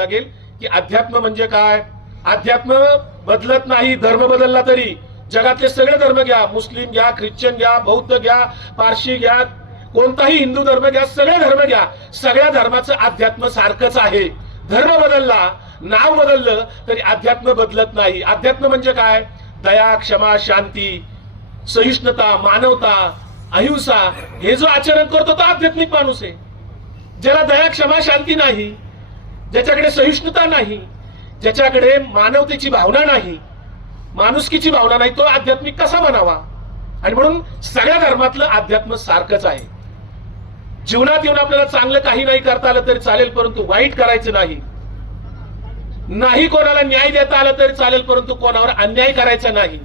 लागेल की अध्यात्म म्हणजे काय. अध्यात्म बदलत नाही, धर्म बदलला तरी. जगातले सगळे धर्म घ्या, मुस्लिम घ्या, ख्रिश्चन घ्या, बौद्ध घ्या, पारशी घ्या, कोणताही हिंदू धर्म घ्या, सगळे धर्म घ्या, सगळ्या धर्माचं अध्यात्म सारखंच आहे. धर्म बदलला, नाव बदललं तरी अध्यात्म बदलत नाही. अध्यात्म म्हणजे काय. दया, क्षमा, शांती, सहिष्णुता, मानवता, अहिंसा हे जो आचरण करतो तो आध्यात्मिक माणूस आहे. ज्याला दया, क्षमा, शांती नाही, ज्याच्याकडे सहिष्णुता नाही, ज्याच्याकडे मानवतेची भावना नाही, माणुसकीची भावना नाही, तो आध्यात्मिक कसा म्हणावा. आणि म्हणून सगळ्या धर्मातलं अध्यात्म सारखंच आहे. जीवनात येऊन आपल्याला चांगलं काही नाही करता आलं तरी चालेल, परंतु वाईट करायचं नाही. नाही कोणाला न्याय देता आलं तरी चालेल, परंतु कोणावर अन्याय करायचा नाही.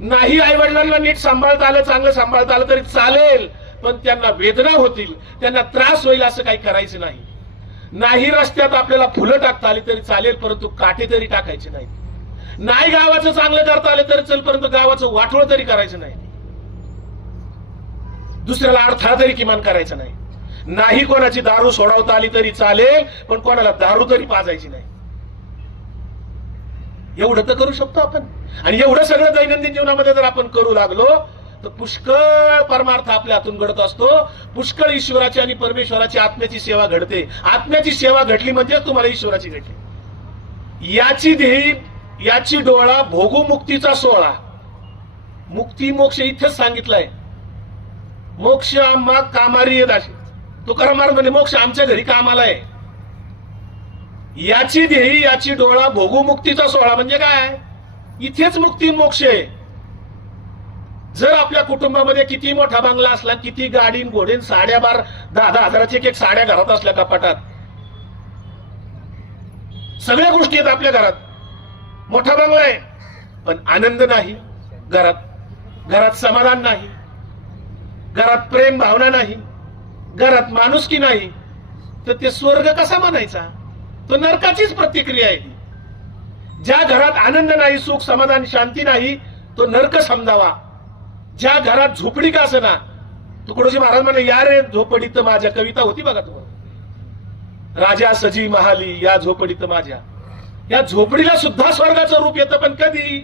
नाही आई वडिलांना नीट सांभाळता आलं, चांगलं सांभाळता आलं तरी चालेल, पण त्यांना वेदना होतील, त्यांना त्रास होईल असं काही करायचं नाही. नाही रस्त्यात आपल्याला फुलं टाकता आली तरी चालेल, परंतु काटे तरी टाकायचे नाही. नाही गावाचं चांगलं करता आलं तरी चल, परंतु गावाचं वाटोळ तरी करायचं नाही. दुसऱ्याला अडथळा तरी किमान करायचा नाही. नाही कोणाची दारू सोडवता आली तरी चालेल, पण कोणाला दारू तरी पाजायची नाही. एवढं तर करू शकतो आपण. आणि एवढं सगळं दैनंदिन जीवनामध्ये जर आपण करू लागलो तर पुष्कळ परमार्थ आपल्या हातून घडत असतो. पुष्कळ ईश्वराची आणि परमेश्वराची आत्म्याची सेवा घडते. आत्म्याची सेवा घडली म्हणजे तुम्हाला ईश्वराची घडली. याची ध्येय, याची डोळा भोगू मुक्तीचा सोहळा. मुक्ती मोक्ष इथेच सांगितलंय. मोक्ष आम्हा कामारी येत असे तुकाराम महाराज म्हणे, मोक्ष आमच्या घरी कामाला आहे. याची ध्येय, याची डोळा भोगू मुक्तीचा सोहळा म्हणजे काय. इथेच मुक्ती मोक्ष आहे. जर आपल्या कुटुंबामध्ये किती मोठा बंगला असला, किती गाडी घोडे, साड्या, 10-10 हजाराची एक साड्या घरात असल्या कपाटात, सगळ्या गोष्टी आहेत आपल्या घरात, मोठा बंगला आहे, पण आनंद नाही घरात, घरात समाधान नाही, घरात प्रेम भावना नाही, घरात माणुसकी नाही, तर ते स्वर्ग कसा म्हणायचा. तो नरकाचीच प्रतिक्रिया आहे. ज्या घरात आनंद नाही, सुख, समाधान, शांती नाही, तो नरक समजावा. ज्या घरात झोपडी का असना, तुकडोजी महाराज म्हणे, या रे झोपडीत माझ्या, कविता होती बघा तुम्हाला, राजा सजी महाली या झोपडीत माझ्या. या झोपडीला सुद्धा स्वर्गाचं रूप येतं, पण कधी.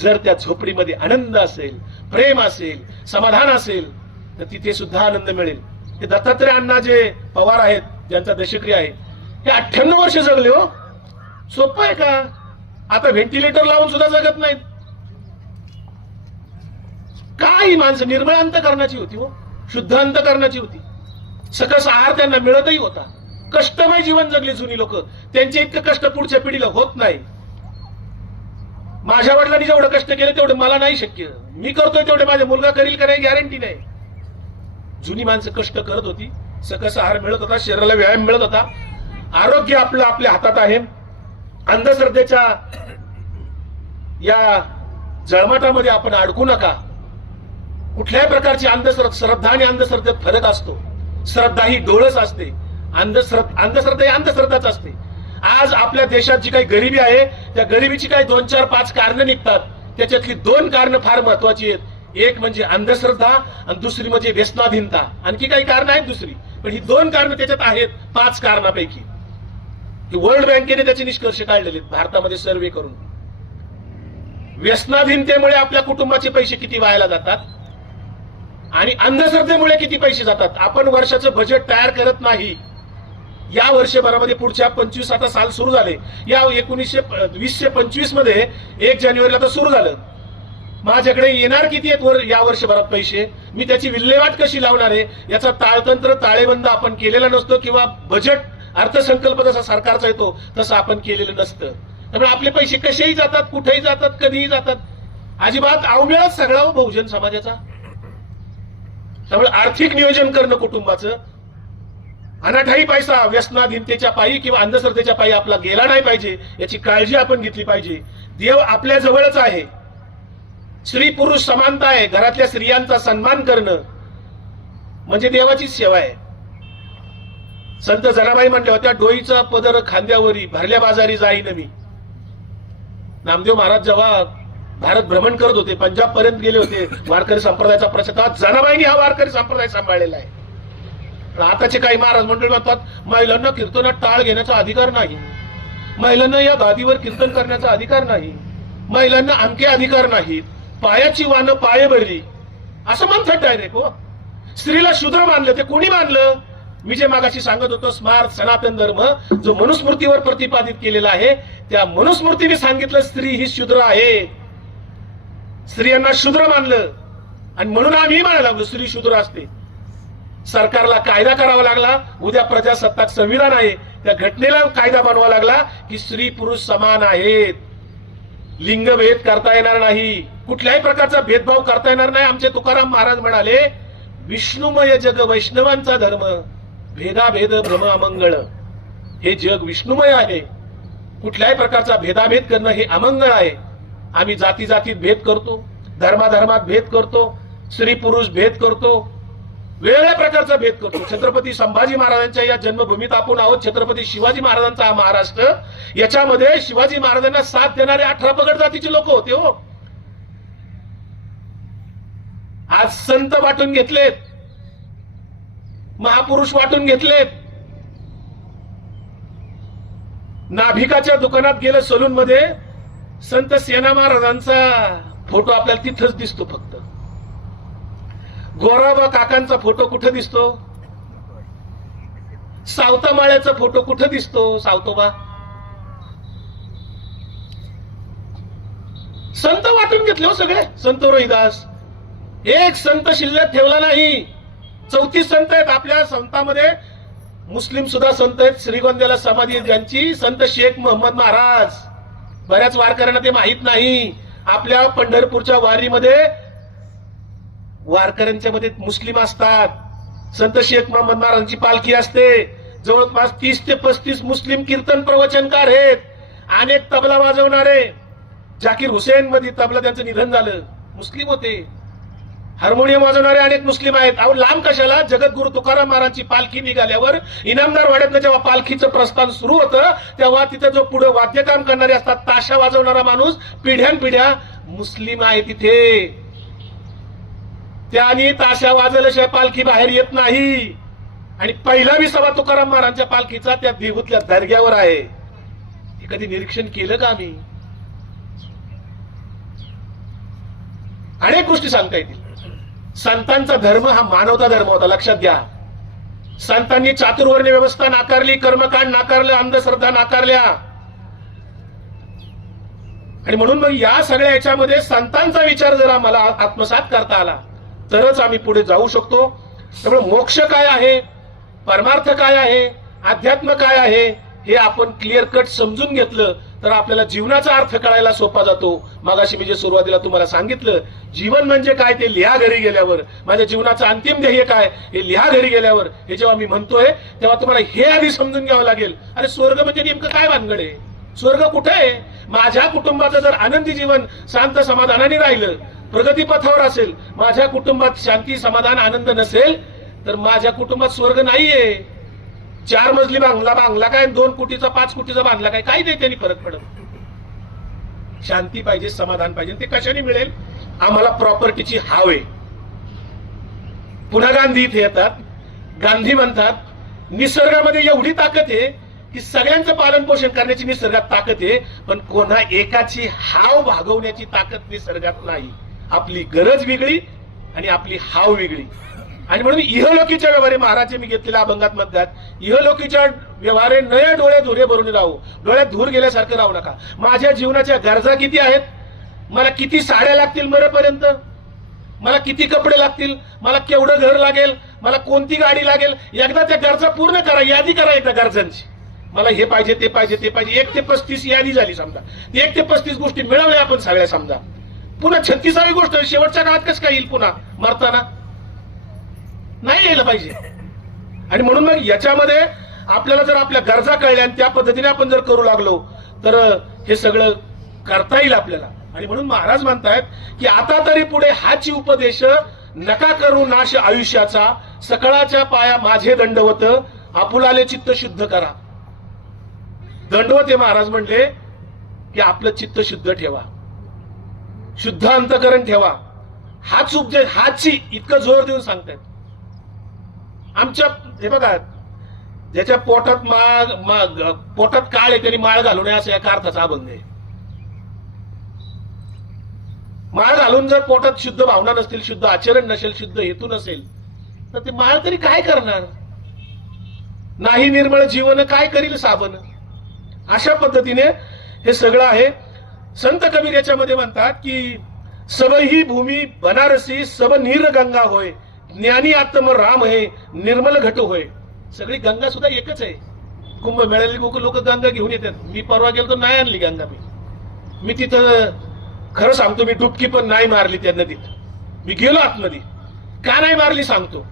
जर त्या झोपडीमध्ये आनंद असेल, प्रेम असेल, समाधान असेल, तर तिथे सुद्धा आनंद मिळेल. हे दत्तात्रय अण्णा जे पवार आहेत, ज्यांचा दशक्रिया आहे, हे 98 वर्ष जगले हो. सोपं आहे का. आता व्हेंटिलेटर लावून सुद्धा जगत नाहीत. काही माणसं निर्मळ अंतकरणाची होती हो, शुद्ध अंतकरणाची होती. सकस आहार त्यांना मिळतही होता. कष्टमय जीवन जगले जुनी लोक. त्यांचे इतकं कष्ट पुढच्या पिढीला होत नाही. माझ्या वडिलांनी जेवढं कष्ट केलं तेवढं मला नाही शक्य. मी करतोय तेवढे माझा मुलगा करील का नाही गॅरंटी नाही. जुनी माणसं कष्ट करत होती, सकस आहार मिळत होता, शरीराला व्यायाम मिळत होता, आरोग्य आपलं आपल्या हातात आहे. अंधश्रद्धेच्या या जळमाटामध्ये आपण अडकू नका. कुठल्याही प्रकारची श्रद्धा आणि अंधश्रद्धेत फरक असतो. श्रद्धा ही डोळस असते, अंधश्रद्धा ही अंधश्रद्धाच असते. आज आपल्या देशात जी काही गरिबी आहे, त्या गरिबीची काही 2, 4, 5 कारणं निघतात. त्याच्यातली 2 कारणं फार महत्वाची आहेत. एक म्हणजे अंधश्रद्धा आणि दुसरी म्हणजे व्यसनाधीनता. आणखी काही कारणं आहेत दुसरी, पण ही 2 कारणं त्याच्यात आहेत 5 कारणापैकी. वर्ल्ड बँकेने त्याचे निष्कर्ष काढलेले भारतामध्ये सर्वे करून. व्यसनाधीनतेमुळे आपल्या कुटुंबाचे पैसे किती वायाला जातात आणि अंधश्रद्धेमुळे किती पैसे जातात. आपण वर्षाचं बजेट तयार करत नाही. या वर्षभरामध्ये पुढच्या 25 आता साल सुरू झाले. या 2020-25 मध्ये 1 जानेवारीला तर सुरू झालं. माझ्याकडे येणार किती आहेत या वर्षभरात पैसे, मी त्याची विल्हेवाट कशी लावणार आहे, याचा ताळतंत्र ताळेबंद आपण केलेला नसतो. किंवा बजेट अर्थसंकल्प जसा सरकारचा येतो तसं आपण केलेलं नसतं. त्यामुळे आपले पैसे कसेही जातात, कुठेही जातात, कधीही जातात. अजिबात अवमेळच सगळा बहुजन समाजाचा. त्यामुळे आर्थिक नियोजन करणं कुटुंबाचं, अनाठाई पैसा व्यसनाधीनतेच्या पायी किंवा अंधश्रद्धेच्या पायी आपला गेला नाही पाहिजे, याची काळजी आपण घेतली पाहिजे. देव आपल्या जवळच आहे. स्त्री पुरुष समानता आहे. घरातल्या स्त्रियांचा सन्मान करणं म्हणजे देवाची सेवा आहे. संत जनाबाई म्हणल्या होत्या, डोईचा पदर खांद्यावरी भरल्या बाजारी जाईन मी. नामदेव महाराज जेव्हा भारत भ्रमण करत होते, पंजाब पर्यंत गेले होते, वारकरी संप्रदायाचा प्रचार, जनाबाईंनी हा वारकरी संप्रदाय सांभाळलेला आहे. आताचे काही महाराज मंडळ म्हणतात महिलांना कीर्तनात टाळ घेण्याचा अधिकार नाही, महिलांना या गादीवर कीर्तन करण्याचा अधिकार नाही, महिलांना अमके अधिकार नाहीत, पायाची वानं पाये भरली असं म्हणतात डायरेक्ट. हो, स्त्रीला शूद्र मानलं ते कोणी मानलं? मी जे मागाशी सांगत होतो स्मार्ट सनातन धर्म जो मनुस्मृतीवर प्रतिपादित केलेला आहे त्या मनुस्मृतीने सांगितलं स्त्री ही शूद्र आहे, स्त्रियांना शूद्र मानलं आणि म्हणून आम्ही म्हणायला लागलो स्त्री शूद्र असते. सरकारला कायदा करावा लागला, उद्या प्रजासत्ताक संविधान आहे त्या घटनेला कायदा बनवा लागला की स्त्री पुरुष समान आहेत, लिंगभेद करता येणार नाही, कुठल्याही प्रकारचा भेदभाव करता येणार नाही. आमचे तुकाराम महाराज म्हणाले विष्णुमय जग वैष्णवांचा धर्म, भेदाभेद भ्रम अमंगळ. हे जग विष्णुमय आहे, कुठल्याही प्रकारचा भेदाभेद करणं हे अमंगळ आहे. आम्ही जाती जातीत भेद करतो, धर्माधर्मात भेद करतो, स्त्री पुरुष भेद करतो, वेगवेगळ्या प्रकारचा भेद करतो. छत्रपती संभाजी महाराजांच्या या जन्मभूमीत आपण आहोत. छत्रपती शिवाजी महाराजांचा हा महाराष्ट्र, याच्यामध्ये शिवाजी महाराजांना साथ देणारे 18 पगड जातीचे लोक होते. हो, आज संत वाटून घेतलेत, महापुरुष वाटून घेतलेत. नाभिकाच्या दुकानात गेलं सलून मध्ये, संत सेना महाराजांचा फोटो आपल्याला तिथंच दिसतो. फक्त गोराबा काकांचा फोटो कुठं दिसतो? सावता माळ्याचा फोटो कुठं दिसतो? सावतोबा. संत वाटून घेतले हो सगळे. संत रोहिदास एक संत शिल्लक ठेवला नाही. 34 संत आहेत आपल्या संतांमध्ये, मुस्लिम सुद्धा संत आहेत. श्रीगोंद्याला समाधी ज्यांची, संत शेख मोहम्मद महाराज. बऱ्याच वारकऱ्यांना ते माहित नाही. आपल्या पंढरपूरच्या वारीमध्ये वारकऱ्यांच्या मध्ये मुस्लिम असतात. संत शेख मोहम्मद महाराजांची पालखी असते. जवळपास 30 ते 35 मुस्लिम कीर्तन प्रवचनकार आहेत. अनेक तबला वाजवणारे. जाकीर हुसेन मध्ये तबला त्यांचं निधन झालं, मुस्लिम होते. हार्मोनियम वाजवणारे अनेक मुस्लिम आहेत. अहो लांब कशाला? जगद्गुरु तुकाराम महाराजांची पालखी निघाल्यावर इनामदार वाड्यातनं जेव्हा पालखीचं प्रस्थान सुरू होतं तेव्हा तिथे जो पुढे वाद्यकाम करणारे असतात, ताशा वाजवणारा माणूस, पिढ्यानपिढ्या मुस्लिम आहे तिथे. त्याने ताशा वाजवल्याशिवाय पालखी बाहेर येत नाही. आणि पहिला विसावा तुकाराम महाराजांच्या पालखीचा त्या देहूतल्या दर्ग्यावर आहे. हे कधी निरीक्षण केलं का आम्ही? अनेक गोष्टी सांगता येतील. संतांचा धर्म हा मानवता धर्म होता, लक्षात घ्या. संतांनी चातुर्वर्ण्य व्यवस्था नाकारली, कर्मकांड नाकारलं, अंधश्रद्धा नाकारल्या. आणि म्हणून मग या सगळ्या याच्यामध्ये संतांचा विचार जर आम्हाला आत्मसात करता आला तरच आम्ही पुढे जाऊ शकतो. त्यामुळे मोक्ष काय आहे, परमार्थ काय आहे, अध्यात्म काय आहे हे आपण क्लिअर कट समजून घेतलं तर आपल्याला जीवनाचा अर्थ कळायला सोपा जातो. मागाशी मी जे सुरुवातीला तुम्हाला सांगितलं, जीवन म्हणजे काय ते लिहा घरी गेल्यावर, माझ्या जीवनाचं अंतिम ध्येय काय हे लिहा घरी गेल्यावर, हे जेव्हा मी म्हणतोय तेव्हा तुम्हाला हे आधी समजून घ्यावं लागेल. अरे स्वर्ग म्हणजे नेमकं काय भानगड आहे? स्वर्ग कुठे आहे? माझ्या कुटुंबाचं जर आनंदी जीवन शांत समाधानाने राहिलं, प्रगतीपथावर असेल, माझ्या कुटुंबात शांती समाधान आनंद नसेल तर माझ्या कुटुंबात स्वर्ग नाहीये. 4 मजली बांगला काय, 2 कोटीचा 5 कोटीचा बांधला काय, काही नाही त्यांनी फरक पडत. शांती पाहिजे, समाधान पाहिजे. ते कशाने मिळेल? आम्हाला प्रॉपर्टीची हाव आहे. पुन्हा गांधी इथे येतात. गांधी म्हणतात निसर्गामध्ये एवढी ताकद आहे की सगळ्यांचं पालन पोषण करण्याची निसर्गात ताकद आहे, पण कोणा एकाची हाव भागवण्याची ताकद निसर्गात नाही. आपली गरज वेगळी आणि आपली हाव वेगळी. आणि म्हणून इहलोकीच्या व्यवहारे महाराज मी घेतलेल्या अभंगात म्हणतात, इहलोकीच्या व्यवहारे नये डोळे धुरे भरून राहू. डोळ्यात धूर गेल्यासारखं राहू नका. माझ्या जीवनाच्या गरजा किती आहेत? मला किती साड्या लागतील मरेपर्यंत? मला किती कपडे लागतील? मला केवढं घर लागेल? मला कोणती गाडी लागेल? एकदा त्या गरजा पूर्ण करा, यादी करा एकदा गरजांची. मला हे पाहिजे, ते पाहिजे, ते पाहिजे. 1 ते 35 यादी झाली समजा. 1 ते 35 गोष्टी मिळवल्या आपण सगळ्या समजा. पुन्हा 36वी गोष्ट शेवटच्या काळात कसं काय येईल? पुन्हा मरताना नाही यायला पाहिजे. आणि म्हणून मग याच्यामध्ये आपल्याला जर आपल्या गरजा कळल्या आणि त्या पद्धतीने आपण जर करू लागलो तर हे सगळं करता येईल आपल्याला. आणि म्हणून महाराज म्हणतायत की आता तरी पुढे हाची उपदेश, नका करू नाश आयुष्याचा, सकळाच्या पाया माझे दंडवत, आपुलाले चित्त शुद्ध करा. दंडवत हे महाराज म्हणले की आपलं चित्त शुद्ध ठेवा, शुद्ध अंतकरण ठेवा. हाच उपदेश, हाची इतकं जोर देऊन सांगतायत. आमच्या हे बघा, ज्याच्या पोटात पोटात काळ आहे त्यांनी माळ घालू नये असं एका अर्थाचा अभंग आहे. माळ घालून जर पोटात शुद्ध भावना नसतील, शुद्ध आचरण नसेल, शुद्ध हेतू नसेल, तर ते माळ तरी काय करणार? नाही निर्मळ जीवन काय करील साबण. अशा पद्धतीने हे सगळं आहे. संत कबीर याच्यामध्ये म्हणतात की सब ही भूमी बनारसी, सब नीर गंगा होय, ज्ञानी आत्म राम है, निर्मल घट होय. सगळी गंगा सुद्धा एकच आहे. कुंभमेळ्याला लोक गंगा घेऊन येतात. मी परवा गेलो तर नाही आणली गंगा. मी तिथं खरं सांगतो, मी डुबकी पण नाही मारली त्या नदीत. मी गेलो आतमध्ये, का नाही मारली सांगतो.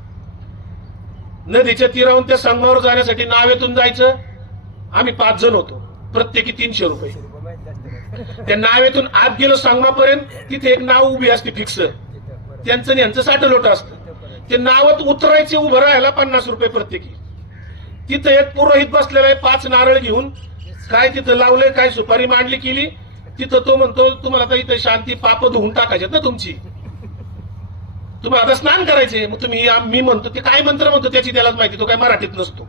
नदीच्या तीरावरून त्या संगमावर जाण्यासाठी नावेतून जायचं. आम्ही 5 जण होतो, प्रत्येकी 300 रुपये. त्या नावेतून आत गेलो संगमापर्यंत, तिथे एक नाव उभी असते फिक्स, त्यांचं यांचं 60 लोट असतं. ते नावात उतरायचे, उभं राहायला 50 रुपये प्रत्येकी. तिथं एक पुरोहित बसलेला आहे, 5 नारळ घेऊन काय तिथं लावलंय, काय सुपारी मांडली केली. तिथं तो म्हणतो तुम्हाला आता इथं शांती, पाप धुवून टाकायच्यात ना तुमची, तुम्हाला आता स्नान करायचे. मग तुम्ही, मी म्हणतो ते काय मंत्र म्हणतो त्याची त्यालाच माहिती, तो काय मराठीत नसतो.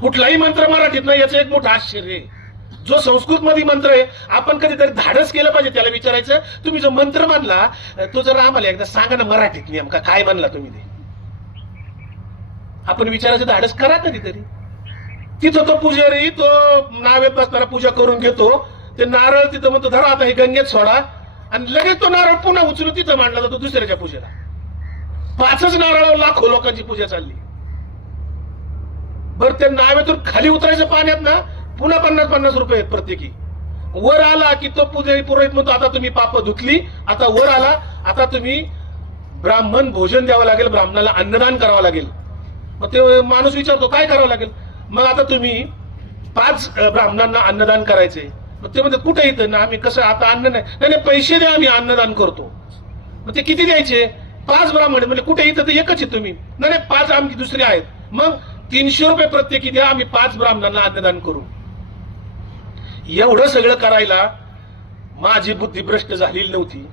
कुठलाही मंत्र मराठीत नाही याचं एक मोठं आश्चर्य आहे. जो संस्कृत मध्ये मंत्र आहे, आपण कधीतरी धाडस केलं पाहिजे त्याला विचारायचं, तुम्ही जो मंत्र मानला तो जर आम्हाला एकदा सांगा ना मराठीत नेमका काय मानला तुम्ही ते. आपण विचारायचं धाडस करा कधीतरी. तिथं तो पुजारी, तो नावेत बसताना पूजा करून घेतो. ते नारळ तिथं म्हणतो धरा आता हे गंगेत सोडा, आणि लगेच तो नारळ पुन्हा उचलून तिथं मांडला जातो दुसऱ्याच्या पूजेला. 5च नारळावर लाखो लोकांची पूजा चालली. बरं त्या नावेतून खाली उतरायचं पाण्यात ना, पुन्हा 50-50 रुपये प्रत्येकी. वर आला की तो पुजारी पुरोहित म्हणतो आता तुम्ही पाप धुतली, आता वर आला, आता तुम्ही ब्राह्मण भोजन द्यावं लागेल, ब्राह्मणाला अन्नदान करावं लागेल. मग ते माणूस विचारतो काय करावं लागेल. मग आता तुम्ही 5 ब्राह्मणांना अन्नदान करायचे. मग ते म्हणतात कुठे येतं ना, आम्ही कसं आता अन्न नाही, पैसे द्या आम्ही अन्नदान करतो. मग ते किती द्यायचे? 5 ब्राह्मण. म्हणजे कुठे येतं तर एकच आहे तुम्ही. नाही 5 आमची दुसरे आहेत. मग 300 रुपये प्रत्येकी द्या, आम्ही 5 ब्राह्मणांना अन्नदान करू. एवढं सगळं करायला माझी बुद्धी भ्रष्ट झालेली नव्हती.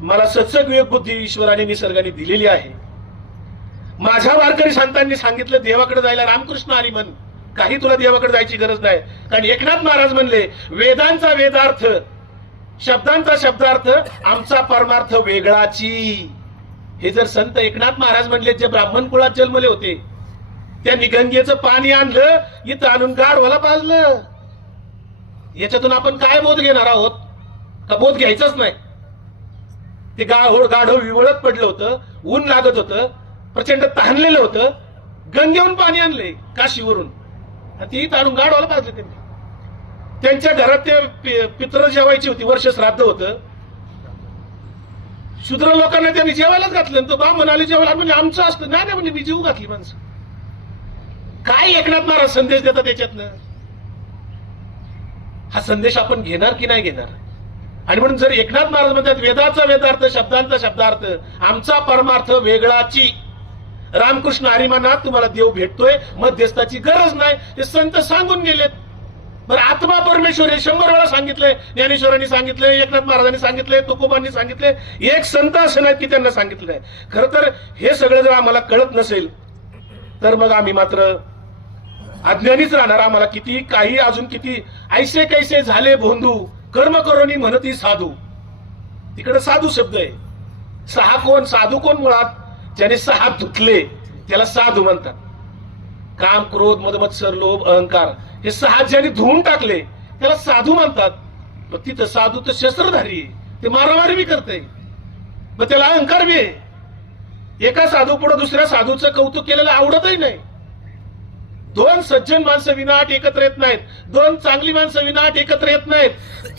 मला सत्सग विवेक बुद्धी ईश्वराने निसर्गाने दिलेली आहे. माझ्या वारकरी संतांनी सांगितलं देवाकडे जायला रामकृष्ण हरी म्हण, काही तुला देवाकडे जायची गरज नाही. कारण एकनाथ महाराज म्हणले वेदांचा वेदार्थ, शब्दांचा शब्दार्थ, आमचा परमार्थ वेगळाची. हे जर संत एकनाथ महाराज म्हणले, जे ब्राह्मण कुळात जन्मले होते, त्यांनी गंगेचं पाणी आणलं, इथं आणून गाढवाला पाजलं. याच्यातून आपण काय बोध घेणार आहोत? का बोध घ्यायचाच नाही? ते गाढव विवळत पडलं होतं, ऊन लागत होतं, प्रचंड तहानलेलं होतं, गंगेहून पाणी आणले काशीवरून, ती ताणून गाढवाला पाजले त्यांनी. त्यांच्या घरात ते पित्र जेवायची होती, वर्ष श्राद्ध होतं. शूद्र लोकांना त्यांनी जेवायलाच घातलं. तो ब्राह्मण आले जेवायला, म्हणजे आमचं असतं. नाही म्हणजे मी जीव घातली माणसं. काय एकनाथ महाराज संदेश देतात त्याच्यातनं? हा संदेश आपण घेणार की नाही घेणार? आणि म्हणून जर एकनाथ महाराज म्हणतात वेदाचा वेदार्थ, शब्दांचा शब्दार्थ, आमचा परमार्थ वेगळाची. रामकृष्ण हरी म्हणा, तुम्हाला देव भेटतोय, मध्यस्थाची गरज नाही, हे संत सांगून गेलेत. बरं आत्मा परमेश्वर हे 100 वेळा सांगितलंय. ज्ञानेश्वरांनी सांगितलंय, एकनाथ महाराजांनी सांगितलंय, तुकोबांनी सांगितलंय. एक संत असे नाहीत की त्यांना सांगितलंय. खरं तर हे सगळं जर आम्हाला कळत नसेल तर मग आम्ही मात्र अज्ञानीच राहणार. आम्हाला किती काही अजून किती ऐसे कैसे झाले भोंदू, कर्म करोनी म्हणती साधू. तिकडे साधू शब्द आहे. 6 कोण? साधू कोण? मुळात ज्याने 6 धुतले त्याला साधू म्हणतात. काम, क्रोध, मद, मत्सर, लोभ, अहंकार हे 6 ज्याने धुवून टाकले त्याला साधू म्हणतात. मग तिथं साधू तर शस्त्रधारी आहे, ते मारामारी बी करते, मग त्याला अहंकार बी आहे. एका साधू पुढे दुसऱ्या साधूचं कौतुक केलेलं आवडतही नाही. 2 सज्जन माणसं विनाट एकत्र येत नाहीत. 2 चांगली माणसं विनाट एकत्र येत नाहीत.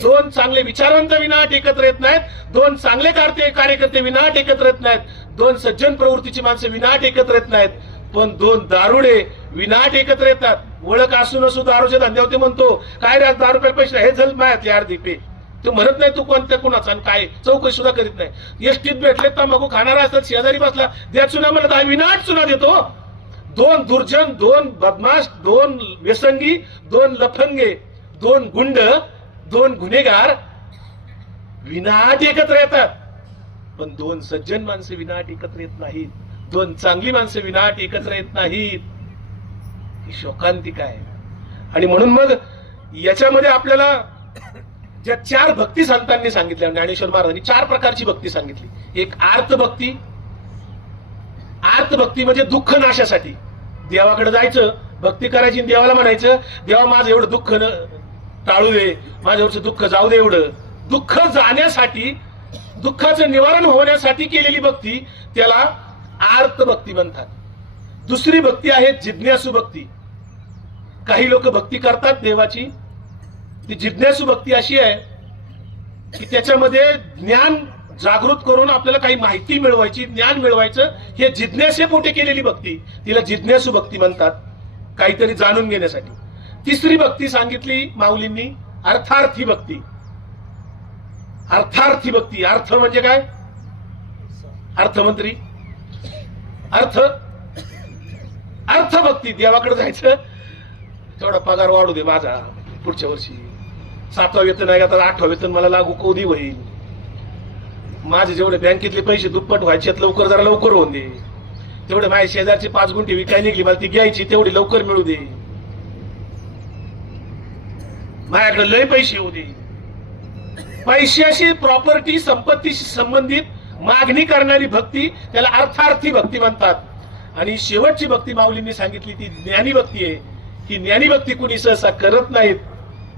2 चांगले विचारवंत विनाट एकत्र येत नाहीत. 2 चांगले कार्यकर्ते विनाट एकत्र येत नाहीत. 2 सज्जन प्रवृत्तीची माणसं विनाट एकत्र येत नाहीत. पण 2 दारुडे विनाट एकत्र येतात. ओळख असू नसू दारूच्या धंद्यावर ते म्हणतो काय रे 10 रुपये पैसे हे झल माहिती यार दीपे. तू म्हणत नाही तू कोणत्या कुणाचा आणि काय चौकशी सुद्धा करीत नाही. एसटीत भेटले तंबाखू खाणारा असतात, शेजारी बसला द्या चुना म्हणत विनाट चुना देतो. 2 दुर्जन, 2 बदमाश, 2 व्यसंगी, 2 लफंगे, 2 गुंड, 2 गुन्हेगार विनाट एकत्र येतात. पण 2 सज्जन माणसं विनाट एकत्र येत नाहीत. दोन चांगली माणसं विनाट एकत्र येत नाहीत, ही शोकांतिका आहे. आणि म्हणून मग याच्यामध्ये आपल्याला ज्या 4 भक्ती संतांनी सांगितल्या, ज्ञानेश्वर महाराजांनी 4 प्रकारची भक्ती सांगितली. एक आर्त भक्ती. आर्त भक्ती म्हणजे दुःख नाशासाठी देवाकडे जायचं, भक्ती करायची, देवाला म्हणायचं देवा माझं एवढं दुःख टाळू दे, माझ्यावरचं दुःख जाऊ दे. एवढं दुःख जाण्यासाठी, दुःखाचं निवारण होण्यासाठी केलेली भक्ती, त्याला आर्त भक्ती म्हणतात. दुसरी भक्ती आहे जिज्ञासू भक्ती. काही लोक भक्ती करतात देवाची, ती जिज्ञासू भक्ती अशी आहे की त्याच्यामध्ये ज्ञान जागृत करून आपल्याला काही माहिती मिळवायची, ज्ञान मिळवायचं, हे जिज्ञासेपोटी केलेली भक्ती, तिला जिज्ञासू भक्ती म्हणतात, काहीतरी जाणून घेण्यासाठी. तिसरी भक्ती सांगितली माऊलींनी, अर्थार्थी भक्ती. अर्थार्थी भक्ती, अर्थ म्हणजे काय? अर्थमंत्री. अर्थ भक्ती, देवाकडे जायचं, तेवढा पगार वाढू दे माझा पुढच्या वर्षी, 7वा वेतन आहे आता 8वा वेतन मला लागू कधी होईल, माझे जेवढे बँकेतले पैसे दुप्पट व्हायचे लवकर, जरा लवकर होऊन दे, तेवढे माझ्या शेजारची 5 गुंठे विकाय निघली, मला ती घ्यायची, तेवढी लवकर मिळू दे, माझ्याकडे लय पैसे येऊ दे. पैशाशी, प्रॉपर्टी, संपत्तीशी संबंधित मागणी करणारी भक्ती, त्याला अर्थार्थी भक्ती म्हणतात. आणि शेवटची भक्ती माऊलींनी सांगितली ती ज्ञानी भक्ती आहे. ही ज्ञानी भक्ती कुणी सहसा करत नाहीत.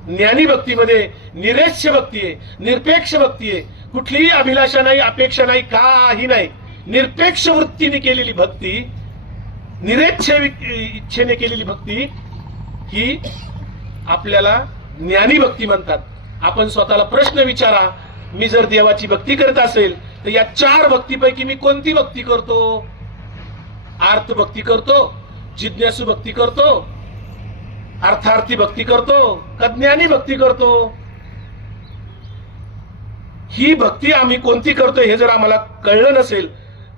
ज्ञानी भक्तीमध्ये निरेच्छ भक्ती आहे, निरपेक्ष भक्ती आहे, कुठलीही अभिलाषा नाही, अपेक्षा नाही, काही नाही, निरपेक्ष वृत्तीने केलेली भक्ती, निरेच्छ इच्छेने केलेली भक्ती, ही आपल्याला ज्ञानी भक्ती म्हणतात. आपण स्वतःला प्रश्न विचारा, मी जर देवाची भक्ती करत असेल तर या 4 भक्तीपैकी मी कोणती भक्ती करतो? आर्त भक्ती करतो, जिज्ञासू भक्ती करतो, अर्थार्थी भक्ती करतो का ज्ञानी भक्ती करतो? ही भक्ती आम्ही कोणती करतो हे जर आम्हाला कळलं नसेल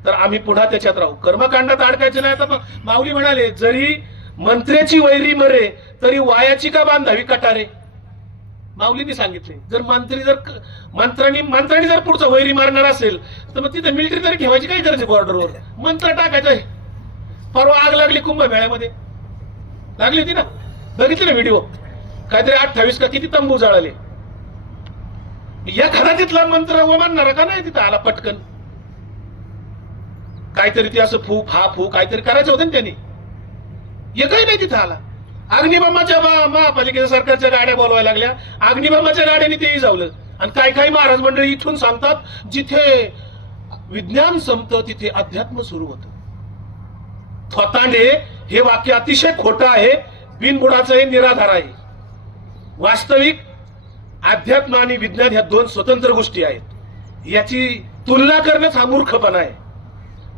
तर आम्ही पुन्हा त्याच्यात राहू, कर्मकांडात अडकायचं नाही. आता माऊली म्हणाले, जरी मंत्र्याची वैरी मरे तरी वायाची का बांधावी कटारे. माऊलींनी सांगितले, जर मंत्र्यांनी जर पुढचा वैरी मारणार असेल तर मग तिथे मिलिटरी तरी ठेवायची काय गरज आहे बॉर्डरवर, मंत्र टाकायचं आहे. परवा आग लागली कुंभमेळ्यामध्ये, लागली होती ना, बघितली ना व्हिडिओ, काहीतरी 28 का किती तंबू जाळले. एखादा तिथला मंत्र मानणारा का नाही तिथं आला पटकन, काहीतरी ते असं फू फा फू काहीतरी करायचं होतं ना त्यांनी, एकही नाही तिथं आला. अग्निबामाच्या महापालिकेच्या सरकारच्या गाड्या बोलवायला लागल्या, अग्निबामाच्या गाड्याने तेही जावलं. आणि काही महाराज मंडळी इथून सांगतात, जिथे विज्ञान संपतं तिथे अध्यात्म सुरू होतं. थोतांडे हे वाक्य अतिशय खोटं आहे, बिनबुडाचं हे निराधार आहे. वास्तविक अध्यात्म आणि विज्ञान ह्या 2 स्वतंत्र गोष्टी आहेत. याची तुलना करणंच हा मूर्खपणा आहे.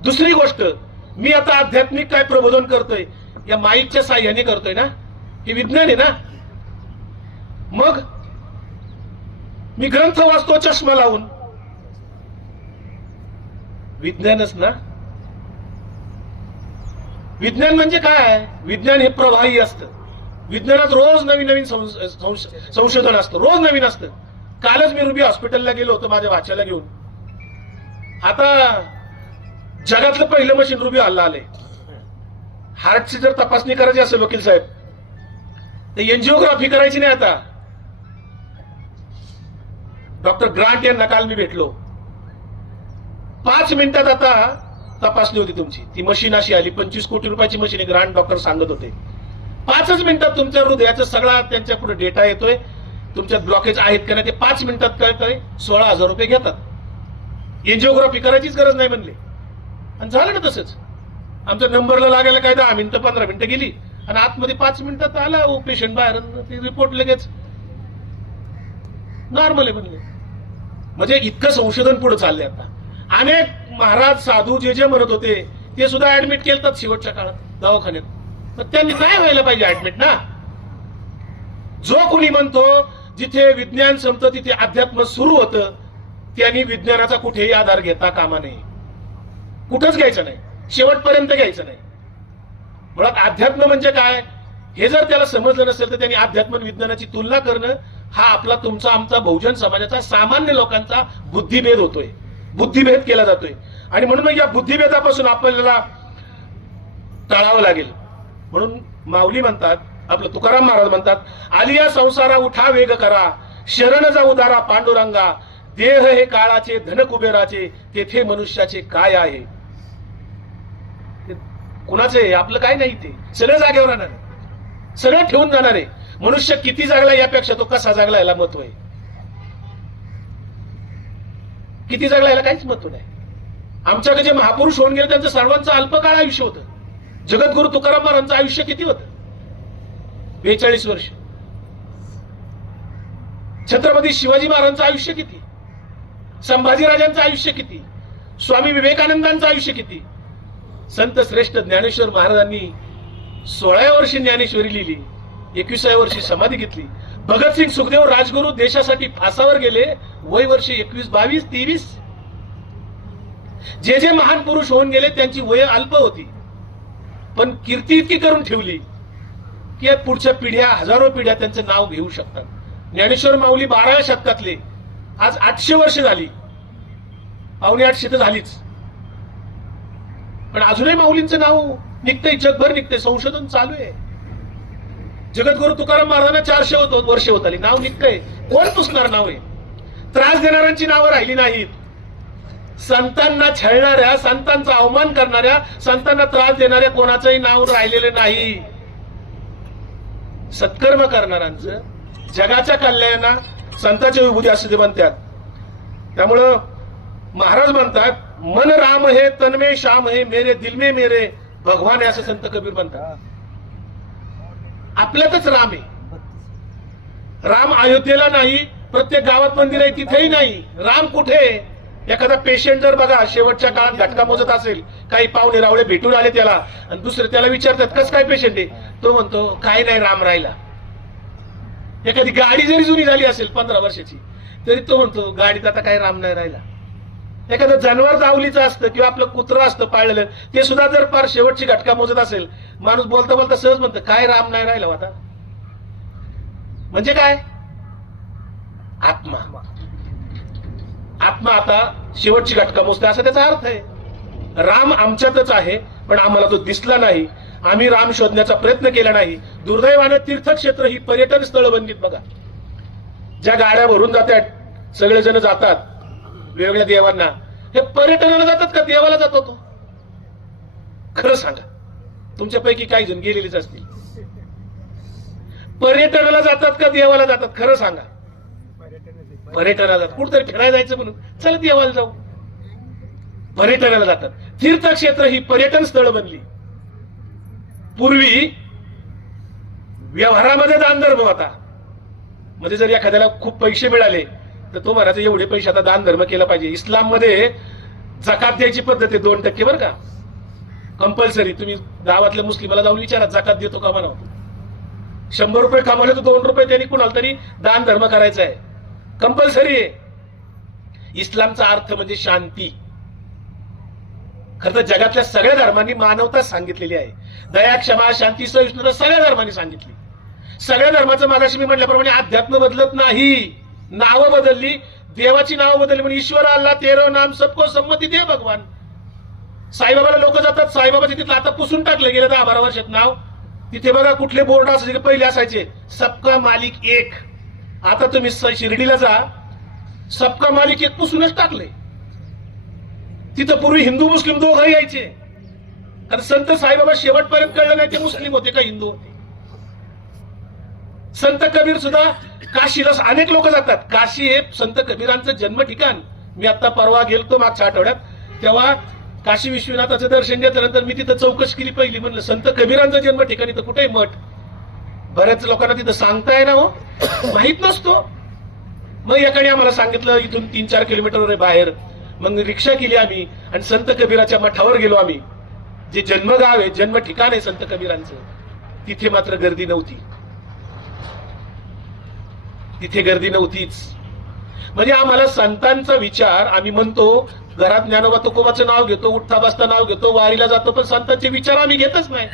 दुसरी गोष्ट, मी आता आध्यात्मिक काय प्रबोधन करतोय या माईकच्या साह्याने करतोय ना, हे विज्ञान आहे ना. मग मी ग्रंथ वाचतो चष्मा लावून, विज्ञानच ना. विज्ञान म्हणजे काय? विज्ञान हे प्रवाही असतं. विज्ञानात रोज नवीन संशोधन असतं, रोज नवीन असतं. कालच मी रुबी हॉस्पिटलला गेलो होतो माझ्या भाच्याला घेऊन. आता जगातलं पहिलं मशीन रुबी हॉलला आलंय. हार्टची जर तपासणी करायची असेल वकील साहेब तर एंजिओग्राफी करायची नाही. आता डॉक्टर ग्रांट यांना काल मी भेटलो, 5 मिनिटात आता तपासणी होती तुमची. ती मशीन अशी आली, 25 कोटी रुपयाची मशीन आहे, ग्रांट डॉक्टर सांगत होते. 5च मिनिटात तुमच्या हृदयाचा सगळा त्यांच्या पुढे डेटा येतोय, तुमच्यात ब्लॉकेज आहेत का नाही ते 5 मिनिटात कळतंय. 16,000 रुपये घेतात. एंजिओग्राफी करायचीच गरज नाही म्हणले. आणि झालं ना तसंच. आमच्या नंबरला लागायला काय 10 मिनिटं 15 मिनिटं गेली आणि आतमध्ये 5 मिनिटात आला पेशंट बाहेर, ते रिपोर्ट लगेच नॉर्मल आहे म्हणले. म्हणजे इतकं संशोधन पुढे चाललंय. आता अनेक महाराज साधू जे म्हणत होते ते सुद्धा ऍडमिट केलतात शेवटच्या काळात दवाखान्यात. तर त्यांनी काय व्हायला पाहिजे ऍडमिट ना. जो कोणी म्हणतो जिथे विज्ञान संपतं तिथे अध्यात्म सुरू होतं, त्यांनी विज्ञानाचा कुठेही आधार घेता कामा नये. कुठंच घ्यायचं नाही, शेवटपर्यंत घ्यायचं नाही. मुळात अध्यात्म म्हणजे काय हे जर त्याला समजलं नसेल तर त्यांनी अध्यात्म विज्ञानाची तुलना करणं हा आपला तुमचा आमचा बहुजन समाजाचा सामान्य लोकांचा बुद्धिभेद होतोय. बुद्धिभेद केला जातोय. आणि म्हणून मग या बुद्धिभेदापासून आपल्याला टाळावं लागेल. म्हणून माऊली म्हणतात, आपलं तुकाराम महाराज म्हणतात, आलिया संसारा उठा वेग करा, शरण जाऊ दारा पांडुरंगा, देह हे काळाचे धन कुबेराचे, तेथे मनुष्याचे काय आहे. कुणाचे आपलं काय नाही, ते सगळं जागेवर राहणार, सगळं ठेवून जाणार आहे. मनुष्य किती जागला यापेक्षा तो कसा जागला याला महत्व आहे. किती जागला याला काहीच महत्व नाही. आमच्याकडे जे महापुरुष होऊन गेले त्यांचं सर्वांचं अल्पकाळ आयुष्य होतं. जगद्गुरु तुकाराम महाराजांचं आयुष्य किती होतं? 42 वर्ष. छत्रपती शिवाजी महाराजांचं आयुष्य किती? संभाजीराजांचं आयुष्य किती? स्वामी विवेकानंदांचं आयुष्य किती? संत श्रेष्ठ ज्ञानेश्वर महाराजांनी 16व्या वर्षी ज्ञानेश्वरी लिहिली, 21व्या वर्षी समाधी घेतली. भगतसिंग सुखदेव राजगुरू देशासाठी फासावर गेले, वय वर्ष 21, 22, 23. जे जे महान पुरुष होऊन गेले त्यांची वय अल्प होती, पण कीर्ती इतकी करून ठेवली की पुढच्या पिढ्या, हजारो पिढ्या त्यांचं नाव घेऊ शकतात. ज्ञानेश्वर माऊली 12व्या शतकातले, आज 800 वर्ष झाली, पावणे 800 तर झालीच, पण अजूनही माऊलींचं नाव निघतंय, जगभर निघतंय, संशोधन चालू आहे. जगद्गुरु तुकाराम महाराजांना 400 वर्ष होत आली, नाव निघतंय. कोण पुसणार नाव आहे? त्रास देणाऱ्यांची नावं राहिली नाहीत. संतांना छळणाऱ्या, संतांचा अवमान करणाऱ्या, संतांना त्रास देणाऱ्या कोणाचंही नाव राहिलेलं नाही. सत्कर्म करणाऱ्यांचं, जगाच्या कल्याणा संतांच्या विभूती असं ते म्हणतात. त्यामुळं महाराज म्हणतात, मन राम है तन में श्याम है, मेरे दिल में मेरे भगवान है, असं संत कबीर म्हणतात. आपल्यातच राम आहे. राम अयोध्येला नाही, प्रत्येक गावात मंदिर आहे तिथेही नाही. राम कुठे? एखादा पेशंट जर बघा शेवटच्या काळात घटका मोजत असेल, काही पाहुणे रावळे भेटून आले त्याला, आणि दुसरे त्याला विचारतात कस काय पेशंट आहे, तो म्हणतो काय नाही, राम राहिला. एखादी गाडी जरी जुनी झाली असेल 15 वर्षाची, तरी तो म्हणतो गाडीत आता काय राम नाही राहिला. एखादं जनावर जावलीचं असतं किंवा आपलं कुत्रं असतं पाळलेलं, ते सुद्धा जर फार शेवटची घटका मोजत असेल, माणूस बोलता बोलता सहज म्हणतं काय राम नाही राहिला आता. म्हणजे काय? आत्मा. आत्मा आता शेवटची घटका मोजते असा त्याचा अर्थ आहे. राम आमच्यातच आहे, पण आम्हाला तो दिसला नाही. आम्ही राम शोधण्याचा प्रयत्न केला नाही. दुर्दैवानं तीर्थक्षेत्र ही पर्यटन स्थळ बनलीत बघा. ज्या गाड्या भरून जातात, सगळेजण जातात वेगवेगळ्या देवांना, हे पर्यटनाला जातात का देवाला जातो तो? खरं सांगा, तुमच्यापैकी काही जण गेलेलेच असतील. पर्यटनाला जातात का देवाला जातात? खरं सांगा. पर्यटनाला जातात, कुठतरी फिरायला जायचं म्हणून चला देवाला जाऊ. पर्यटनाला जातात. तीर्थक्षेत्र ही पर्यटन स्थळ बनली. पूर्वी व्यवहारामध्ये दानधर्म होता. म्हणजे जर एखाद्याला खूप पैसे मिळाले तर तो म्हणायचा एवढे पैसे आता दान धर्म केला पाहिजे. इस्लाममध्ये जकात द्यायची पद्धत आहे 2% बरं का, कंपल्सरी. तुम्ही गावातल्या मुस्लिमाला जाऊन विचारा जकात देतो का म्हणावं. 100 रुपये कमावले तर 2 रुपये त्यांनी कुणाला तरी दान धर्म करायचा आहे, कंपल्सरी आहे. इस्लामचा अर्थ म्हणजे शांती. खरं तर जगातल्या सगळ्या धर्मांनी मानवता सांगितलेली आहे. दया, क्षमा, शांती, सहिष्णुता सगळ्या धर्मांनी सांगितली. सगळ्या धर्माचं मागाशी मी म्हटल्याप्रमाणे अध्यात्म बदलत नाही. नावं बदलली, देवाची नावं बदलली. म्हणजे ईश्वर अल्लाह तेरो नाम सबको संमती दे भगवान. साईबाबाला लोक जातात, साईबाबाचे तिथलं आता पुसून टाकलं गेलं 10-12 वर्षात नाव. तिथे बघा कुठले बोर्ड असायचे, पहिले असायचे सबका मालिक एक. आता तुम्ही शिर्डीला जा, सबका मालिक एक पुसूनच टाकले. तिथं पूर्वी हिंदू मुस्लिम दोघं यायचे. आता संत साईबाबा शेवटपर्यंत कळलं नाही ते मुस्लिम होते का हिंदू होते. संत कबीर सुद्धा काशीला अनेक लोक जातात. काशी हे संत कबीरांचं जन्म ठिकाण. मी आता परवा गेलतो मागच्या आठवड्यात, तेव्हा काशी विश्वनाथाचं दर्शन घेतल्यानंतर मी तिथं चौकशी केली पहिली. म्हणलं संत कबीरांचं जन्म ठिकाणी तर कुठे मठ? बऱ्याच लोकांना तिथं सांगताय ना, हो माहित नसतो. मग याकडे आम्हाला सांगितलं इथून 3-4 किलोमीटर बाहेर. मग रिक्षा केली आम्ही आणि संत कबीराच्या मठावर गेलो आम्ही. जे जन्मगाव आहे, जन्म ठिकाण आहे संत कबीरांचं, तिथे मात्र गर्दी नव्हती. तिथे गर्दी नव्हतीच. म्हणजे आम्हाला संतांचा विचार, आम्ही म्हणतो घरात ज्ञानोबा तुकोबाचं नाव घेतो, उठता बसता नाव घेतो, वारीला जातो, पण संतांचे विचार आम्ही घेतच नाही.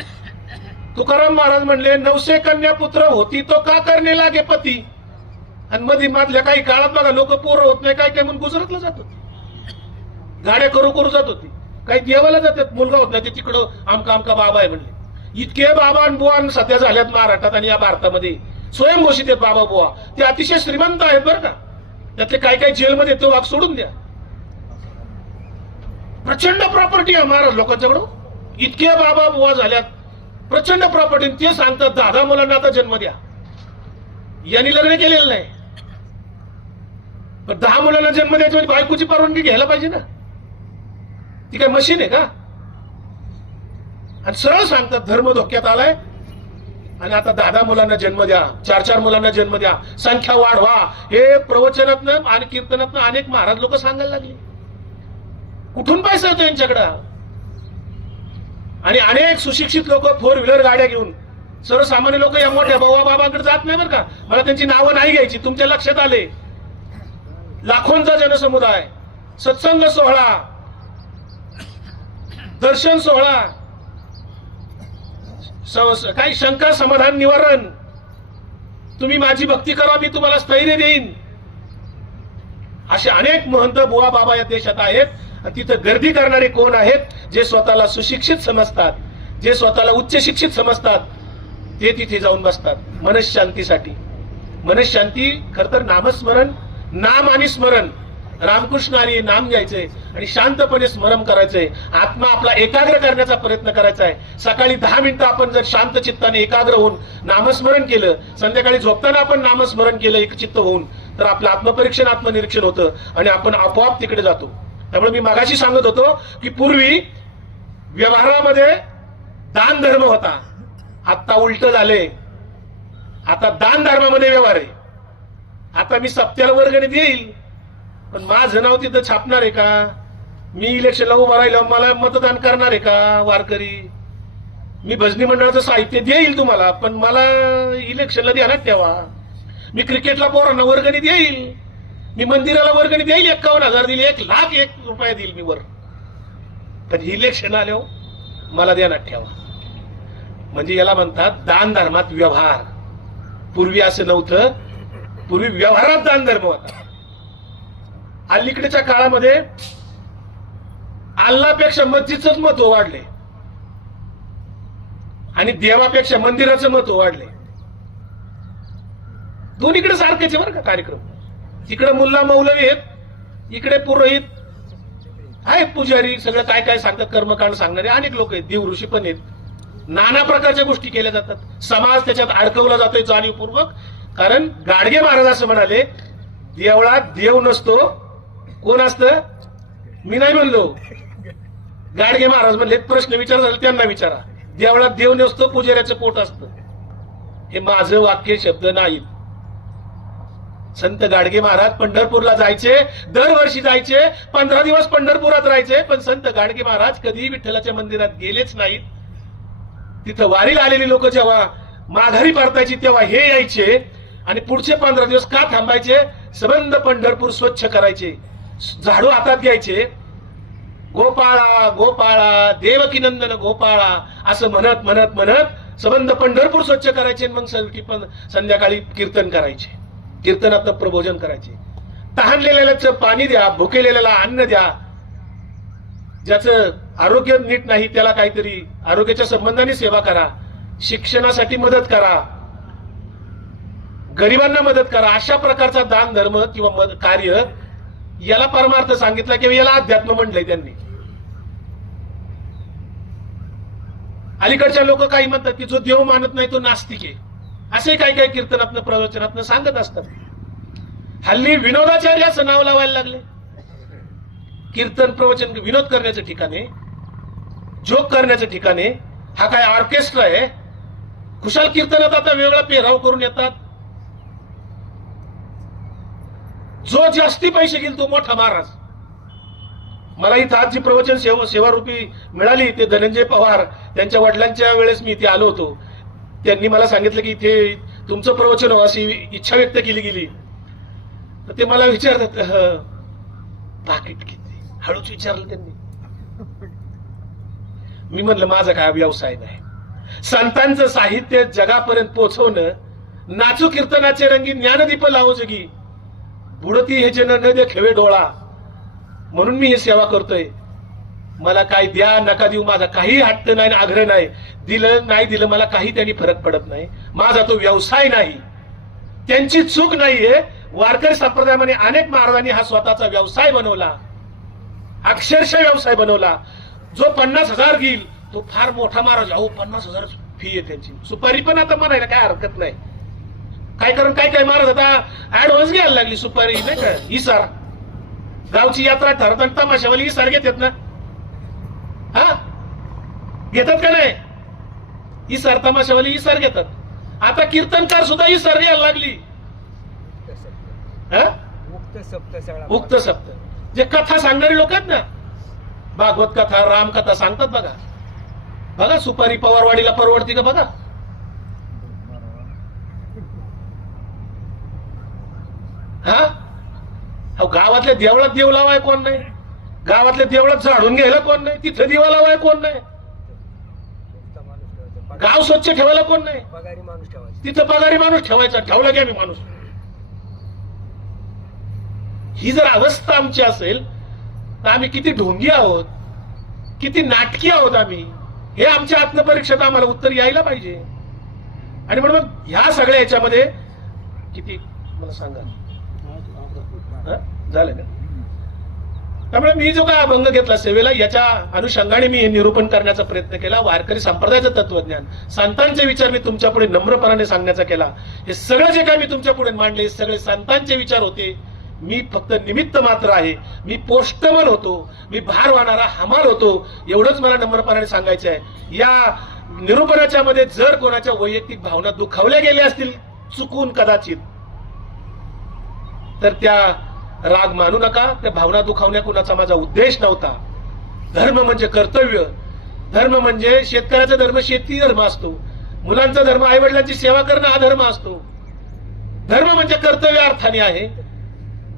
तुकाराम महाराज म्हणले 900 कन्या पुत्र होती तो का करणे लागे पती. आणि मध्ये माधल्या काही काळात बघा लोक पोरं होत नाही काय काय म्हणून गुजरातला जातात. गाड्या करू जात होती. काही देवाला जातात, मुलगा होत नाही ते तिकडं आमका आमका बाबा आहे म्हणले. इतके बाबा आणि बुवा सध्या झाल्यात महाराष्ट्रात आणि या भारतामध्ये, स्वयंघोषित आहेत बाबा बुवा. ते अतिशय श्रीमंत आहेत बरं का. त्यातले काय काय जेलमध्ये तो वाघ सोडून द्या. प्रचंड प्रॉपर्टी आहे महाराज लोकांच्याकडं. इतके बाबा बुवा झाल्यात, प्रचंड प्रॉपर्टी. ते सांगतात 10 मुलांना आता जन्म द्या. यांनी लग्न केलेलं नाही, पण 10 मुलांना जन्म द्यायची म्हणजे बायकोची परवानगी घ्यायला पाहिजे ना. ती काय मशीन आहे का? आणि सरळ सांगतात धर्म धोक्यात आलाय आणि आता 10 मुलांना जन्म द्या, 4 मुलांना जन्म द्या, संख्या वाढवा. हे प्रवचनातनं आणि कीर्तनातनं अनेक महाराज लोक सांगायला लागले. कुठून पैसा येतो यांच्याकडं? आणि अनेक सुशिक्षित लोक 4 व्हीलर गाड्या घेऊन, सर्वसामान्य लोक या मोठ्या बाबा बाबांकडे जात नाही बरं का. मला त्यांची नावं नाही घ्यायची, तुमच्या लक्षात आले. लाखोंचा जनसमुदाय, सत्संग सोहळा, दर्शन सोहळा, काही शंका समाधान निवारण. तुम्ही माझी भक्ती करा, मी तुम्हाला स्थैर्य देईन. असे अनेक महंत बुवा बाबा या देशात आहेत. तिथं गर्दी करणारे कोण आहेत? जे स्वतःला सुशिक्षित समजतात, जे स्वतःला उच्च शिक्षित समजतात, ते तिथे जाऊन बसतात मनशांतीसाठी. मनशांती खर तर नामस्मरण, नाम आणि स्मरण. रामकृष्ण हरी नाम घ्यायचंय आणि शांतपणे स्मरण करायचंय. आत्मा आपला एकाग्र करण्याचा प्रयत्न करायचा आहे. सकाळी 10 मिनिटं आपण जर शांत चित्ताने एकाग्र होऊन नामस्मरण केलं, संध्याकाळी झोपताना आपण नामस्मरण केलं एक चित्त होऊन, तर आपलं आत्मपरीक्षण आत्मनिरीक्षण होतं आणि आपण आपोआप तिकडे जातो. त्यामुळे मी मागाशी सांगत होतो की पूर्वी व्यवहारामध्ये दान धर्म होता, आता उलट झाले. आता दान धर्मामध्ये व्यवहार आहे. आता मी सप्त्याला वर्गणी देईल, पण माझं नाव तिथं छापणार आहे का? मी इलेक्शनला उभा राहिलो, मला मतदान करणार आहे का वारकरी? मी भजनी मंडळाचं साहित्य देईल तुम्हाला, पण मला इलेक्शनला ध्यानात ठेवा. मी क्रिकेटला पोरांना वर्गणी देईल, मी मंदिराला वर्गणी देईल, 51,000 दिली, 1,01,000 रुपये देईल मी वर, पण इलेक्शन आल्यावर मला ध्यानात ठेवा. म्हणजे याला म्हणतात दान धर्मात व्यवहार. पूर्वी असं नव्हतं, पूर्वी व्यवहारात दान धर्म होता. अलीकडेच्या काळामध्ये अल्लापेक्षा मस्जिदच महत्व वाढले आणि देवापेक्षा मंदिराचं महत्व वाढले. दोन्हीकडे सारखेच बरं का कार्यक्रम. तिकडे मुल्ला मौलवी आहेत, इकडे पुरोहित आहेत, पुजारी, सगळं काय काय सांगतात, कर्मकांड सांगणारे अनेक लोक आहेत, देव ऋषी पण आहेत. नाना प्रकारच्या गोष्टी केल्या जातात. समाज त्याच्यात अडकवला जातोय जाणीवपूर्वक. कारण गाडगे महाराज असं म्हणाले, देवळात देव नसतो. कोण असतं? मी नाही म्हणलो, गाडगे महाराज म्हणले. प्रश्न विचार झाला त्यांना विचारा. देवळात देव नसतो, पुजाऱ्याचं पोट असतं. हे माझं वाक्य, शब्द नाही. संत गाडगे महाराज पंढरपूरला जायचे, दरवर्षी जायचे, 15 दिवस पंढरपुरात राहायचे, पण संत गाडगे महाराज कधीही विठ्ठलाच्या मंदिरात गेलेच नाहीत. तिथं वारीला आलेली लोक जेव्हा माघारी परतायची तेव्हा हे यायचे आणि पुढचे 15 दिवस का थांबायचे? संबंध पंढरपूर स्वच्छ करायचे, झाडू हातात घ्यायचे, गोपाळा गोपाळा देवकी नंदन गोपाळा असं म्हणत म्हणत म्हणत संबंध पंढरपूर स्वच्छ करायचे. मग संध्याकाळी कीर्तन करायचे, कीर्तनात प्रबोधन करायचे. तहानलेल्याचं पाणी द्या, भुकेलेल्याला अन्न द्या. ज्याचं आरोग्य नीट नाही त्याला काहीतरी आरोग्याच्या संबंधाने सेवा करा, शिक्षणासाठी मदत करा, गरिबांना मदत करा. अशा प्रकारचा दान धर्म किंवा कार्य, याला परमार्थ सांगितला किंवा याला अध्यात्म म्हणलंय त्यांनी. अलीकडच्या लोक काही म्हणतात की जो देव मानत नाही तो नास्तिक आहे, असे काही काही कीर्तनातनं प्रवचनातनं सांगत असतात. हल्ली विनोदाचार्य असं नाव लावायला लागले. कीर्तन प्रवचन विनोद करण्याचं ठिकाणे, जोक करण्याचं ठिकाणे. हा काय ऑर्केस्ट्रा आहे? खुशाल कीर्तनात आता वेगळा पेहराव करून येतात. जो जास्ती पैसे घेईल तो मोठा महाराज. मला इथं आज जी प्रवचन सेवारूपी मिळाली ते धनंजय पवार, त्यांच्या वडिलांच्या वेळेस मी इथे आलो होतो. त्यांनी मला सांगितलं की इथे तुमचं प्रवचन हो अशी इच्छा व्यक्त केली गेली. तर ते मला विचारतात पाकिट किती, हळूच विचारलं त्यांनी. मी म्हणलं माझा काय व्यवसाय नाही. संतांचं साहित्य जगापर्यंत पोहोचवणं, नाचू कीर्तनाचे रंगी ज्ञानदीप लावो जगी, बुडती हे जन न देखेवे डोळा, म्हणून मी ही सेवा करतोय. मला काय द्या नका देऊ, माझा काही हट्ट नाही, आग्रह नाही. दिलं नाही दिलं मला काही त्यांनी फरक पडत नाही. माझा तो व्यवसाय नाही, त्यांची चूक नाहीये. वारकरी संप्रदायामध्ये अनेक महाराजांनी हा स्वतःचा व्यवसाय बनवला, अक्षरशः व्यवसाय बनवला. जो 50,000 घेईल तो फार मोठा महाराज. अहो 50,000 फी आहे त्यांची. सुपारी पण आता म्हणायला काय हरकत नाही. काय कारण काय काय महाराज आता ऍडव्हान्स घ्यायला लागली सुपारी नाही का. इसार गावची यात्रा ठरताना तमाशावाली इसार घेतात ना, हा घेतात का नाही. इसार तमाशावाली इसार घेतात. आता कीर्तनकार सुद्धा इसार घ्यायला लागली. उक्त सप्त जे कथा सांगणारे लोक आहेत ना, भागवत कथा रामकथा सांगतात बघा. बघा सुपारी पवारवाडीला परवडती का बघा. हा गावातल्या देवळात देव लावाय कोण नाही, गावातल्या देवळात झाडून घ्यायला कोण नाही, तिथं दिवा लावाय कोण नाही, गाव स्वच्छ ठेवायला कोण नाही, तिथं पगारी माणूस ठेवायचा. ठेवला की आम्ही माणूस. ही जर अवस्था आमची असेल तर आम्ही किती ढोंगी आहोत, किती नाटकी आहोत आम्ही, हे आमच्या आत्मपरीक्षेत आम्हाला उत्तर यायला पाहिजे. आणि म्हणून ह्या सगळ्या याच्यामध्ये किती मला सांगा झालं का. त्यामुळे मी जो काय अभंग घेतला सेवेला, याच्या अनुषंगाने मी हे निरूपण करण्याचा प्रयत्न केला. वारकरी संप्रदायाचं तत्वज्ञान, संतांचे विचार मी तुमच्या पुढे नम्रपणाने सांगण्याचा केला. हे सगळं जे काय मी तुमच्या पुढे मांडले हे सगळे संतांचे विचार होते. मी फक्त निमित्त मात्र आहे. मी पोस्टमन होतो, मी भार वाहणारा हमाल होतो, एवढंच मला नम्रपणाने सांगायचं आहे. या निरूपणाच्या मध्ये जर कोणाच्या वैयक्तिक भावना दुखावल्या गेल्या असतील चुकून कदाचित, तर त्या राग मानू नका. त्या भावना दुखावण्या कोणाचा माझा उद्देश नव्हता. धर्म म्हणजे कर्तव्य, धर्म म्हणजे शेतकऱ्याचा धर्म शेती धर्म असतो, मुलांचा धर्म आई वडिलांची सेवा करणं हा धर्म असतो. धर्म म्हणजे कर्तव्य अर्थाने आहे.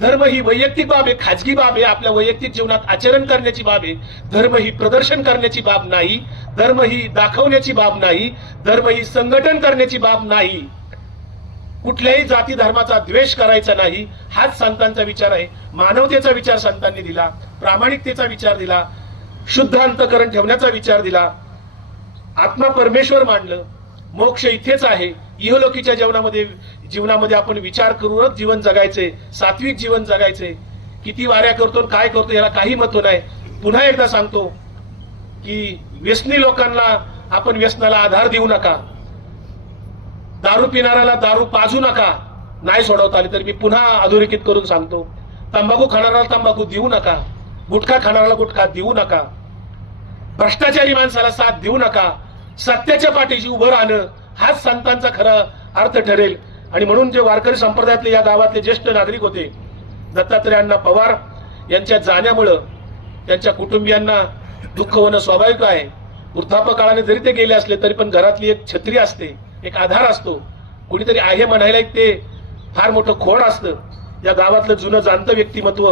धर्म ही वैयक्तिक बाब आहे, खाजगी बाब आहे, आपल्या वैयक्तिक जीवनात आचरण करण्याची बाब आहे. धर्म ही प्रदर्शन करण्याची बाब नाही, धर्म ही दाखवण्याची बाब नाही, धर्म ही संघटन करण्याची बाब नाही. कुठल्याही जाती धर्माचा द्वेष करायचा नाही, हाच संतांचा विचार आहे. मानवतेचा विचार संतांनी दिला, प्रामाणिकतेचा विचार दिला, शुद्ध अंतःकरण ठेवण्याचा विचार दिला, आत्मा परमेश्वर मानलं, मोक्ष इथेच आहे. इहलोकीच्या जीवनामध्ये आपण विचार करूनच जीवन जगायचे, सात्विक जीवन जगायचे. किती वाऱ्या करतो काय करतो याला काही महत्व नाही. पुन्हा एकदा सांगतो की व्यसनी लोकांना आपण व्यसनाला आधार देऊ नका, दारू पिणाऱ्याला दारू पाजू नका. नाही सोडवता आली तर मी पुन्हा अधोरेखित करून सांगतो, तंबाखू खाणाऱ्याला तंबाखू देऊ नका, गुटखा खाणाऱ्याला गुटखा देऊ नका, भ्रष्टाचारी माणसाला साथ देऊ नका. सत्याच्या पाठीशी उभं राहणं हाच संतांचा खरा अर्थ ठरेल. आणि म्हणून जे वारकरी संप्रदायातले या गावातले ज्येष्ठ नागरिक होते, दत्तात्रय अण्णा पवार यांच्या जाण्यामुळं त्यांच्या कुटुंबियांना दुःख होणं स्वाभाविक आहे. वृद्धापकाळाने जरी ते गेले असले तरी पण घरातली एक छत्री असते, एक आधार असतो, कुणीतरी आहे म्हणायला एक ते फार मोठं खोड असतं. या गावातलं जुनं जाणतं व्यक्तिमत्व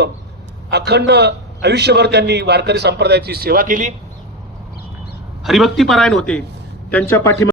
अखंड आयुष्यभर त्यांनी वारकरी संप्रदायाची सेवा केली. हरिभक्तीपरायण होते. त्यांच्या पाठीमागे